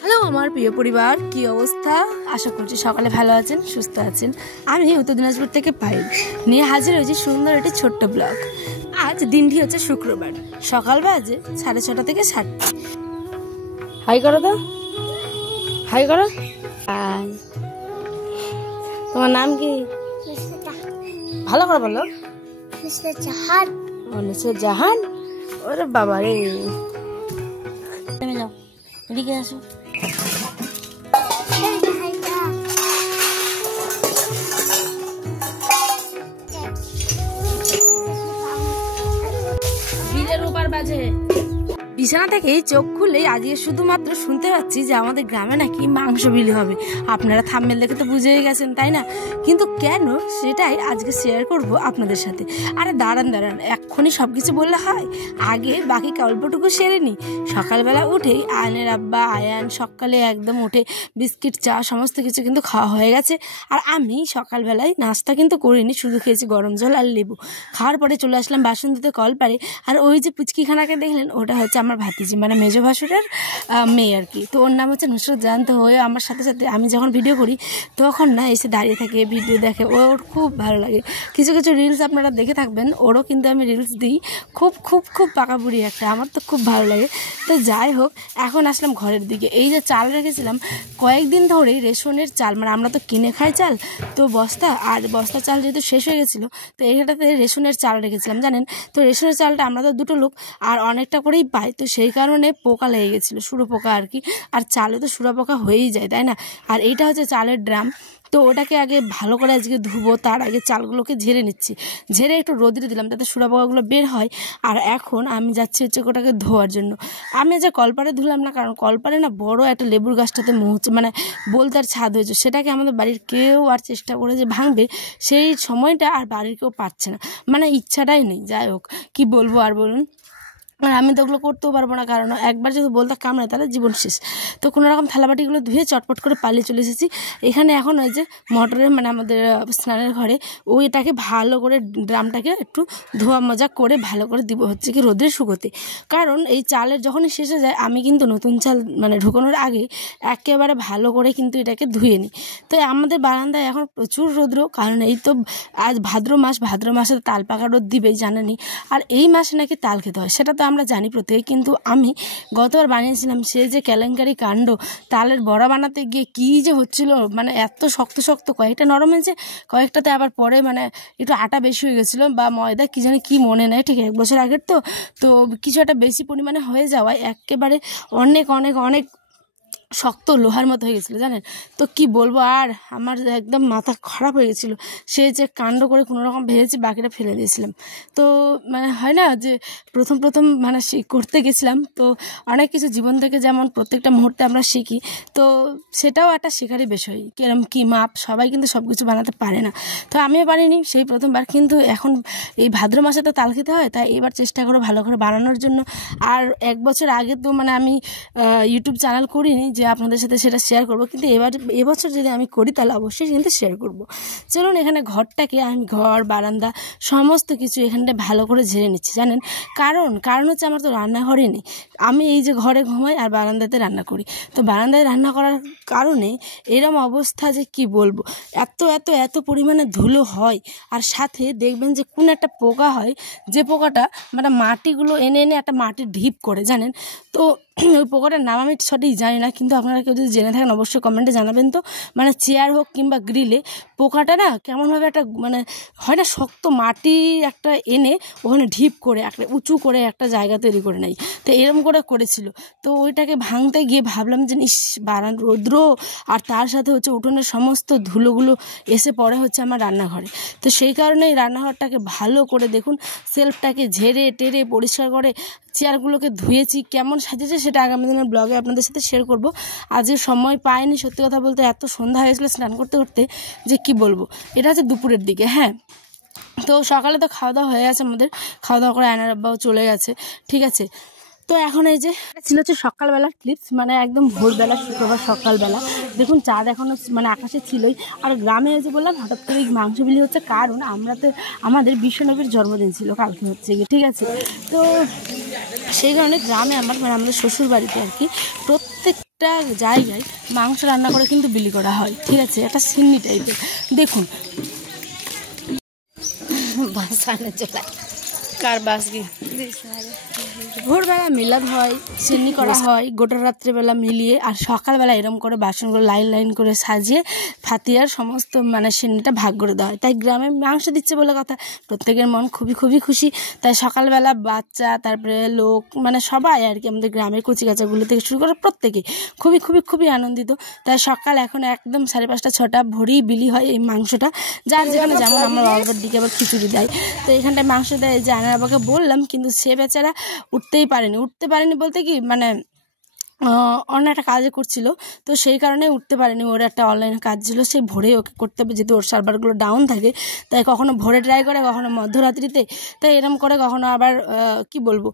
Hello আমার প্রিয় পরিবার, কি অবস্থা? আশা করছি সকালে ভালো আছেন, সুস্থ আছেন। আমি উত্তর দিনাজপুর থেকে পাইল নিয়ে হাজির হয়েছি সুন্দর একটি ছোট্ট ব্লগ। আজ দিনটি হচ্ছে শুক্রবার, সকাল বাজে 6:30 থেকে 7টা। হাই করো তো, হাই করো। তোমার নাম কি? ভালো করে বলো। জাহান। জাহান? ওরে বাবা রে, যাও এদিকে আসো। বিলের ওপার বাজে। বিছানা থেকে চোখ খুলে আজকে শুধুমাত্র শুনতে পাচ্ছি যে আমাদের গ্রামে নাকি মাংস বিলি হবে। আপনারা থাম্বনেল দেখে তো বুঝেই গেছেন, তাই না? কিন্তু কেন, সেটাই আজকে শেয়ার করব আপনাদের সাথে। আরে দাঁড়ান, এক্ষুনি সব কিছু বললে হয়? আগে বাকি গল্পটুকু সেরে নিই। সকালবেলা উঠেই আয়নের আব্বা আয়ান সকালে একদম উঠে বিস্কিট, চা সমস্ত কিছু কিন্তু খাওয়া হয়ে গেছে। আর আমি সকালবেলায় নাস্তা কিন্তু করিনি, শুধু খেয়েছি গরম জল আর লেবু। খাওয়ার পরে চলে আসলাম বাসন ধুতে কলপারে। আর ওই যে পুচকিখানাকে দেখলেন, ওটা হচ্ছে আমার ভাতিজি, মানে মেজো ভাসুরের মেয়ে আর কি। তো ওর নাম হচ্ছে নুসরত জাহান। তো হয়ে আমার সাথে সাথে আমি যখন ভিডিও করি তখন না এসে দাঁড়িয়ে থাকে, ভিডিও দেখে। ওর খুব ভালো লাগে। কিছু কিছু রিলস আপনারা দেখে থাকবেন, ওরও কিন্তু আমি রিলস দিই। খুব খুব খুব পাকা বুড়ি একটা, আমার তো খুব ভালো লাগে। তো যাই হোক, এখন আসলাম ঘরের দিকে। এই যে চাল রেখেছিলাম কয়েকদিন ধরেই, রেশনের চাল, মানে আমরা তো কিনে খাই চাল, তো বস্তা চাল যেহেতু শেষ হয়ে গেছিলো, তো এইটাতে রেশনের চাল রেখেছিলাম জানেন। তো রেশনের চালটা আমরা তো দুটো লোক আর অনেকটা করেই পাই, তো সেই কারণে পোকা লেগে গেছিলো, সুরো পোকা আর কি। আর চালে তো সুরা পোকা হয়েই যায়, তাই না? আর এইটা হচ্ছে চালের ড্রাম। তো ওটাকে আগে ভালো করে আজকে ধুবো, তার আগে চালগুলোকে ঝেড়ে নিচ্ছি। ঝেড়ে একটু রোদে দিলাম যাতে সুরা পোকাগুলো বের হয়। আর এখন আমি যাচ্ছি হচ্ছে ওটাকে ধোয়ার জন্য। আমি যে কলপারে ধুলাম না, কারণ কলপারে না বড় একটা লেবুর গাছটাতে মানে বলতার ছাদ হয়েছে, সেটাকে আমাদের বাড়ির কেউ আর চেষ্টা করে যে ভাঙবে, সেই সময়টা আর বাড়ির কেউ পারছে না, মানে ইচ্ছাটাই নেই। যাই হোক, কি বলবো আর বলুন। আর আমি তো ওগুলো করতেও পারবো না, কারণ একবার যদি বলতে কামড়ে তাহলে জীবন শেষ। তো কোনো রকম থালাবাটিগুলো ধুয়ে চটপট করে পালিয়ে চলে এসেছি। এখানে এখন ওই যে মোটরের, মানে আমাদের স্নানের ঘরে, ওইটাকে ভালো করে ড্রামটাকে একটু ধোয়া মজা করে ভালো করে দিব হচ্ছে কি রোদে শুকোতে। কারণ এই চালের যখনই শেষ হয়ে যায়, আমি কিন্তু নতুন চাল মানে ঢুকানোর আগে একেবারে ভালো করে কিন্তু এটাকে ধুয়ে নিই। তো আমাদের বারান্দায় এখন প্রচুর রৌদ্র, কারণ এই তো আজ ভাদ্র মাসে তাল পাকা রোদ দিবেই, জানেনি। আর এই মাসে নাকি তাল খেতে হয়, সেটা তো আমরা জানি প্রত্যেকে। কিন্তু আমি গতবার বানিয়েছিলাম, সে যে কেলেঙ্কারি কাণ্ড, তালের বড়া বানাতে গিয়ে কী যে হচ্ছিল, মানে এত শক্ত শক্ত, কয়েকটা নরম হয়েছে, কয়েকটাতে আবার পরে মানে একটু আটা বেশি হয়ে গেছিলো, বা ময়দা কি জানি, কি মনে নেই ঠিক, 1 বছর আগের তো কিছু একটা বেশি পরিমাণে হয়ে যাওয়ায় একেবারে অনেক অনেক অনেক শক্ত লোহার মতো হয়ে গেছিলো জানেন। তো কি বলবো, আর আমার একদম মাথা খারাপ হয়ে গেছিলো। সে যে কাণ্ড করে কোনো রকম ভেবেছি, বাকিটা ফেলে দিয়েছিলাম। তো মানে হয় না যে প্রথম মানে করতে গেছিলাম, তো অনেক কিছু জীবন থেকে যেমন প্রত্যেকটা মুহূর্তে আমরা শিখি, তো সেটাও একটা শেখারই বিষয়। কিরম কী মাপ, সবাই কিন্তু সব কিছু বানাতে পারে না। তো আমিও পারিনি সেই প্রথমবার, কিন্তু এখন এই ভাদ্র মাসে তো তাল খেতে হয়, তাই এবার চেষ্টা করো ভালো করে বানানোর জন্য। আর 1 বছর আগে তো মানে আমি ইউটিউব চ্যানেল করিনি যে আপনাদের সাথে সেটা শেয়ার করব, কিন্তু এবছর যদি আমি করি তাহলে অবশ্যই কিন্তু শেয়ার করব। চলুন, এখানে ঘরটাকে আমি বারান্দা সমস্ত কিছু এখানটা ভালো করে ঝেড়ে নিচ্ছি জানেন। কারণ হচ্ছে আমার তো রান্নাঘরে নেই, আমি এই যে ঘরে ঘুমাই আর বারান্দাতে রান্না করি। তো বারান্দায় রান্না করার কারণে এরম অবস্থা যে কি বলবো, এত এত এত পরিমাণে ধুলো হয়। আর সাথে দেখবেন যে কোন একটা পোকা হয়, যে পোকাটা মানে মাটিগুলো এনে একটা মাটির ঢিপ করে জানেন। তো ওই পোকাটার নাম আমি সঠিক জানি না, কিন্তু আপনারা কেউ যদি জেনে থাকেন অবশ্যই কমেন্টে জানাবেন। তো মানে চেয়ার হোক কিংবা গ্রিলে পোকাটা না কেমনভাবে একটা মানে হয় না, শক্ত মাটি একটা এনে ওখানে ঢিপ করে একটা উঁচু করে একটা জায়গা তৈরি করে নেয়। তো এরম করে করেছিল। তো ওইটাকে ভাঙতে গিয়ে ভাবলাম যে রৌদ্র, আর তার সাথে হচ্ছে উঠোনের সমস্ত ধুলোগুলো এসে পড়ে হচ্ছে আমার রান্নাঘরে। তো সেই কারণে এই রান্নাঘরটাকে ভালো করে দেখুন, সেলফটাকে ঝেড়ে টেরে পরিষ্কার করে চেয়ারগুলোকে ধুয়েছি, কেমন সাজেছে সেটা আগামী দিনের ব্লগে আপনাদের সাথে শেয়ার করব। আজকে সময় পাইনি, সত্যি কথা বলতে এত সন্ধ্যা হয়েছিল স্নান করতে করতে যে কি বলবো। এটা হচ্ছে দুপুরের দিকে, হ্যাঁ। তো সকালে তো খাওয়া দাওয়া হয়ে গেছে আমাদের, খাওয়া দাওয়া করে আয়নার আব্বাও চলে গেছে, ঠিক আছে। তো এখন এই যে ছিল হচ্ছে সকালবেলার ক্লিপস, মানে একদম ভোরবেলা শুক্রবার সকালবেলা দেখুন চাঁদ এখনও মানে আকাশে ছিলই। আর গ্রামে এসে বললাম হঠাৎ করে মাংস বিলি হচ্ছে, কারণ আমরা তো আমাদের বিশ্বনবীর জন্মদিন ছিল কালকে হচ্ছে গিয়ে, ঠিক আছে। তো সেই কারণে গ্রামে মানে আমাদের শ্বশুর বাড়িতে আর কি প্রত্যেকটা জায়গায় মাংস রান্না করে কিন্তু বিলি করা হয়, ঠিক আছে, একটা সিন্নি টাইপের। দেখুন কার বাস গিয়ে ভোরবেলা মিলাদ হয়, সিন্নি করা হয় গোটা রাত্রেবেলা মিলিয়ে, আর সকালবেলা এরম করে বাসনগুলো লাইন লাইন করে সাজিয়ে ফাতিয়ার সমস্ত মানে সিন্নিটা ভাগ করে দেওয়া হয়। তাই গ্রামে মাংস দিচ্ছে বলে কথা, প্রত্যেকের মন খুবই খুবই খুশি। তাই সকালবেলা বাচ্চা তারপরে লোক মানে সবাই আর কি আমাদের গ্রামের কচিকাচাগুলো থেকে শুরু করে প্রত্যেকে খুবই খুবই খুবই আনন্দিত। তাই সকাল এখন একদম 5:30 6টা ভোরেই বিলি হয় এই মাংসটা, যার যেখানে যেমন আমার বাবার দিকে আবার খিচুড়ি দেয়। তো এখানটায় মাংস দেয়, যে আনার বাবাকে বললাম, কিন্তু সে বেচারা উঠতে পারেনি বলতে কি মানে অন্য একটা কাজে করছিল, তো সেই কারণে উঠতে পারেনি। ওর একটা অনলাইন কাজ ছিল, সেই ভোরে ওকে করতে হবে, যেহেতু ওর সার্ভারগুলো ডাউন থাকে। তাই কখনো ভোরে ট্রাই করে, কখনো মধ্যরাত্রিতে, তাই এরম করে, কখনো আবার কি বলবো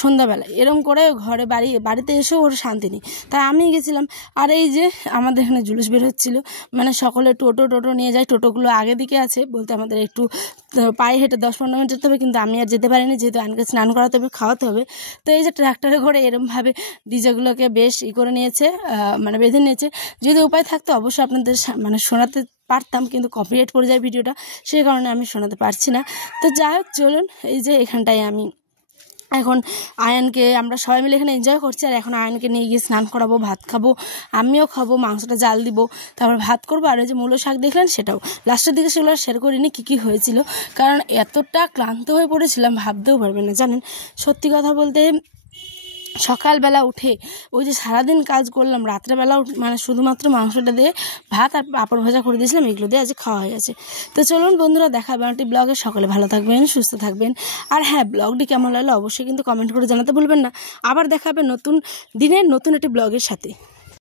সন্ধ্যাবেলা, এরম করে বাড়িতে এসেও ওর শান্তি নেই। তাই আমি গেছিলাম। আর এই যে আমাদের এখানে জুলুস বের হচ্ছিল, মানে সকলে টোটো নিয়ে যায়, টোটোগুলো আগে দিকে আছে বলতে আমাদের একটু পায়ে হেঁটে 10-15 মিনিট যেতে হবে, কিন্তু আমি আর যেতে পারিনি, যেহেতু আনকে স্নান করাতে হবে, খাওয়াতে হবে। তো এই যে ট্র্যাক্টরে করে এরমভাবে ডিজেগুলোকে বেশ করে নিয়েছে, মানে বেঁধে নিয়েছে। যদি উপায় থাকতো অবশ্যই আপনাদের মানে শোনাতে পারতাম, কিন্তু কপিরাইট পড়ে যায় ভিডিওটা, সেই কারণে আমি শোনাতে পারছি না। তো যাই হোক চলুন, এই যে এখানটায় আমি এখন আয়ানকে আমরা সবাই মিলে এখানে এনজয় করছি। আর এখন আয়ানকে নিয়ে গিয়ে স্নান করাবো, ভাত খাবো, আমিও খাবো, মাংসটা জাল দিব, তারপর ভাত করবো। আর ওই যে মূলো শাক দেখলেন, সেটাও লাস্টের দিকে সেগুলো শেয়ার করিনি কী হয়েছিল, কারণ এতটা ক্লান্ত হয়ে পড়েছিলাম ভাবতেও পারবেন না। জানেন, সত্যি কথা বলতে সকালবেলা উঠে ওই যে সারাদিন কাজ করলাম, রাত্রেবেলা মানে শুধুমাত্র মাংসটা দিয়ে ভাত আর পাঁপড় ভাজা করে দিয়েছিলাম, এগুলো দিয়ে আজ খাওয়া হয়ে গেছে। তো চলুন বন্ধুরা, দেখা হবে একটি ব্লগে। সকলে ভালো থাকবেন, সুস্থ থাকবেন। আর হ্যাঁ, ব্লগটি কেমন লাগলো অবশ্যই কিন্তু কমেন্ট করে জানাতে ভুলবেন না। আবার দেখা হবে নতুন দিনের নতুন একটি ব্লগের সাথে।